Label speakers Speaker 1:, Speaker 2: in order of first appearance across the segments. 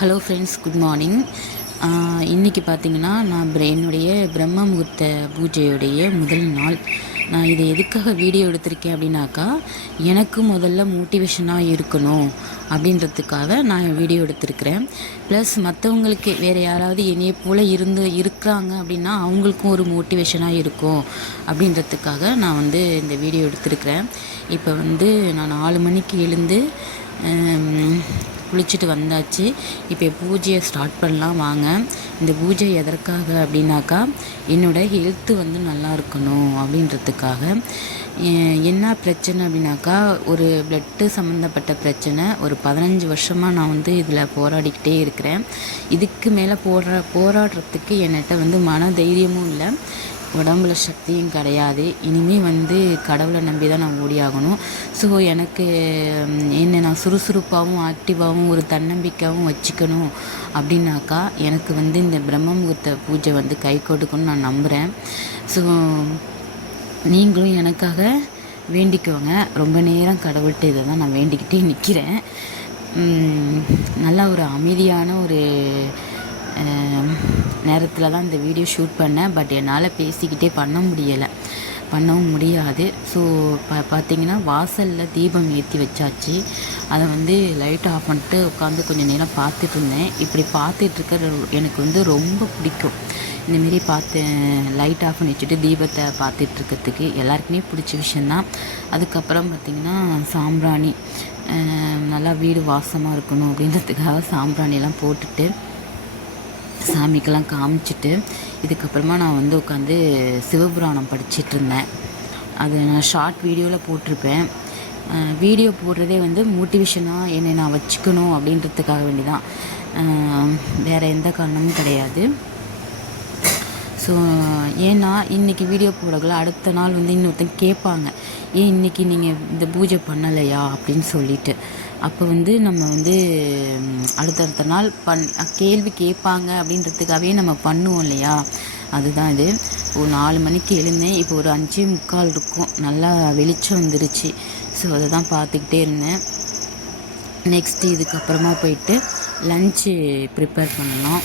Speaker 1: Hello friends good morning இன்றைக்கி பார்த்தீங்கன்னா நான் என்னுடைய பிரம்ம முகூர்த்த பூஜையுடைய முதல் நாள். நான் இதை எதுக்காக வீடியோ எடுத்திருக்கேன் அப்படின்னாக்கா எனக்கு முதல்ல மோட்டிவேஷனாக இருக்கணும் அப்படின்றதுக்காக நான் வீடியோ எடுத்திருக்கிறேன். ப்ளஸ் மற்றவங்களுக்கு வேறு யாராவது என்னையை போல் இருந்து இருக்கிறாங்க அப்படின்னா அவங்களுக்கும் ஒரு மோட்டிவேஷனாக இருக்கும் அப்படின்றதுக்காக நான் வந்து இந்த வீடியோ எடுத்திருக்கிறேன். இப்போ வந்து நான் நாலு மணிக்கு எழுந்து குளிச்சுட்டு வந்தாச்சு. இப்போ பூஜையை ஸ்டார்ட் பண்ணலாம் வாங்க. இந்த பூஜை எதற்காக அப்படின்னாக்கா என்னோட ஹெல்த்து வந்து நல்லா இருக்கணும் அப்படின்றதுக்காக. என்ன பிரச்சனை அப்படின்னாக்கா ஒரு பிளட்டு சம்மந்தப்பட்ட பிரச்சனை. ஒரு பதினஞ்சு வருஷமாக நான் வந்து இதில் போராடிக்கிட்டே இருக்கிறேன். இதுக்கு மேலே போரா போராடுறதுக்கு என்கிட்ட வந்து மன தைரியமும் இல்லை. உடம்புல சக்தியும் கிடையாது. இனிமேல் வந்து கடவுளை நம்பி தான் நான் ஓடியாகணும். ஸோ எனக்கு என்ன நான் சுறுசுறுப்பாகவும் ஆக்டிவாகவும் ஒரு தன்னம்பிக்கையாகவும் வச்சுக்கணும் அப்படின்னாக்கா எனக்கு வந்து இந்த பிரம்ம முகூர்த்த பூஜை வந்து கை கொடுக்கணும்னு நான் நம்புகிறேன் ஸோ நீங்களும் எனக்காக வேண்டிக்கோங்க. ரொம்ப நேரம் கடவுள்கிட்ட இதை தான் நான் வேண்டிக்கிட்டே நிற்கிறேன் நல்லா ஒரு அமைதியான ஒரு நேரத்தில் தான் இந்த வீடியோ ஷூட் பண்ணேன். பட் என்னால் பேசிக்கிட்டே பண்ண முடியலை. பண்ணவும் முடியாது. ஸோ இப்போ பார்த்தீங்கன்னா வாசலில் தீபம் ஏற்றி வச்சாச்சு. அதை வந்து லைட் ஆஃப் பண்ணிட்டு உட்காந்து கொஞ்சம் நேரம் பார்த்துட்டு இருந்தேன். இப்படி பார்த்துட்ருக்கிற எனக்கு வந்து ரொம்ப பிடிக்கும். இந்தமாரி பார்த்து லைட் ஆஃப் பண்ணி வச்சுட்டு தீபத்தை பார்த்துட்ருக்கிறதுக்கு எல்லாருக்குமே பிடிச்ச விஷயந்தான் அதுக்கப்புறம் பார்த்திங்கன்னா சாம்பிராணி. நல்லா வீடு வாசமாக இருக்கணும் அப்படின்றதுக்காக சாம்பிராணிலாம் போட்டுட்டு சாமிக்கெல்லாம் காமிச்சிட்டு இதுக்கப்புறமா நான் வந்து உட்காந்து சிவபுராணம் படிச்சுட்டு இருந்தேன் அது நான் ஷார்ட் வீடியோவில் போட்டிருப்பேன். வீடியோ போடுறதே வந்து மோட்டிவேஷனாக என்னை நான் வச்சுக்கணும் அப்படின்றதுக்காக வேண்டி தான் வேறு எந்த காரணமும் கிடையாது. ஸோ ஏன்னா இன்றைக்கி வீடியோ போடக்குள்ள அடுத்த நாள் வந்து இன்னொருத்தன் கேட்பாங்க ஏன் இன்றைக்கி நீங்கள் இந்த பூஜை பண்ணலையா? அப்படின்னு சொல்லிட்டு. அப்போ வந்து நம்ம வந்து அடுத்தடுத்த நாள் பண் கேள்வி கேட்பாங்க அப்படின்றதுக்காகவே நம்ம பண்ணுவோம் இல்லையா? அதுதான் இது. ஒரு நாலு மணிக்கு எழுந்தேன். இப்போ ஒரு அஞ்சே முக்கால் இருக்கும். நல்லா வெளிச்சம் வந்துருச்சு. ஸோ அதை தான் பார்த்துக்கிட்டே இருந்தேன். நெக்ஸ்ட் இதுக்கப்புறமா போயிட்டு லஞ்சு ப்ரிப்பேர் பண்ணலாம்.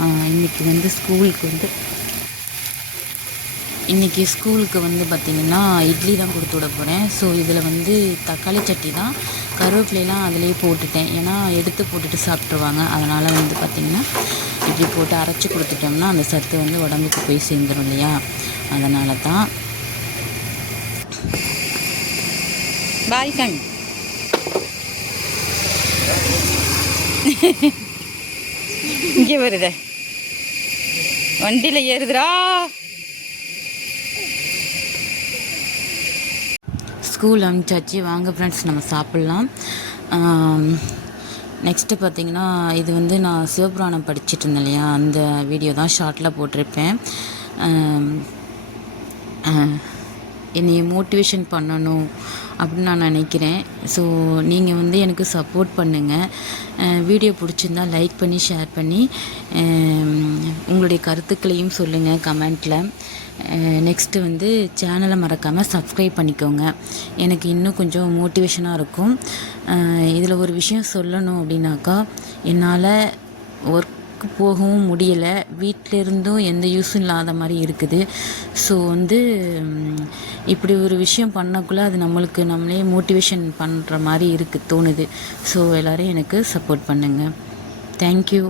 Speaker 1: இன்றைக்கி இன்னைக்கு வந்து ஸ்கூலுக்கு வந்து இன்றைக்கி ஸ்கூலுக்கு வந்து பார்த்திங்கன்னா இட்லி தான் கொடுத்து விட போகிறேன் ஸோ இதில் வந்து தக்காளி சட்னி தான். கருவேப்பிலையெல்லாம் அதிலே போட்டுட்டேன். ஏன்னா எடுத்து போட்டுட்டு சாப்பிட்ருவாங்க அதனால் வந்து பார்த்திங்கன்னா இப்படி போட்டு அரைச்சி கொடுத்துட்டோம்னா அந்த சத்து வந்து உடம்புக்கு போய் சேர்ந்துடும் இல்லையா? அதனால தான். பாய் கண் இங்கே வருத. வண்டியில் ஏறுதுடா. ஸ்கூல் அனுப்பிச்சாச்சு. வாங்க ஃப்ரெண்ட்ஸ் நம்ம சாப்பிட்லாம். நெக்ஸ்ட்டு பார்த்தீங்கன்னா இது வந்து நான் சிவபுராணம் படிச்சிட்டு இருந்தேன் இல்லையா? அந்த வீடியோ தான் ஷார்ட்டில் போட்டிருப்பேன். என்னை மோட்டிவேஷன் பண்ணணும் அப்படின்னு நான் நினைக்கிறேன். ஸோ நீங்கள் வந்து எனக்கு சப்போர்ட் பண்ணுங்கள் வீடியோ பிடிச்சிருந்தா லைக் பண்ணி ஷேர் பண்ணி உங்களுடைய கருத்துக்களையும் சொல்லுங்கள் கமெண்ட்டில் நெக்ஸ்ட்டு வந்து சேனலை மறக்காமல் சப்ஸ்கிரைப் பண்ணிக்கோங்க. எனக்கு இன்னும் கொஞ்சம் மோட்டிவேஷனாக இருக்கும். இதில் ஒரு விஷயம் சொல்லணும் அப்படின்னாக்கா என்னால் ஒர்க்கு போகவும் முடியலை. வீட்டிலிருந்தும் எந்த யூஸும் இல்லாத மாதிரி இருக்குது. ஸோ வந்து இப்படி ஒரு விஷயம் பண்ணக்குள்ளே அது நம்மளுக்கு நம்மளே மோட்டிவேஷன் பண்ணுற மாதிரி இருக்குது தோணுது. ஸோ எல்லோரும் எனக்கு சப்போர்ட் பண்ணுங்கள் தேங்க்யூ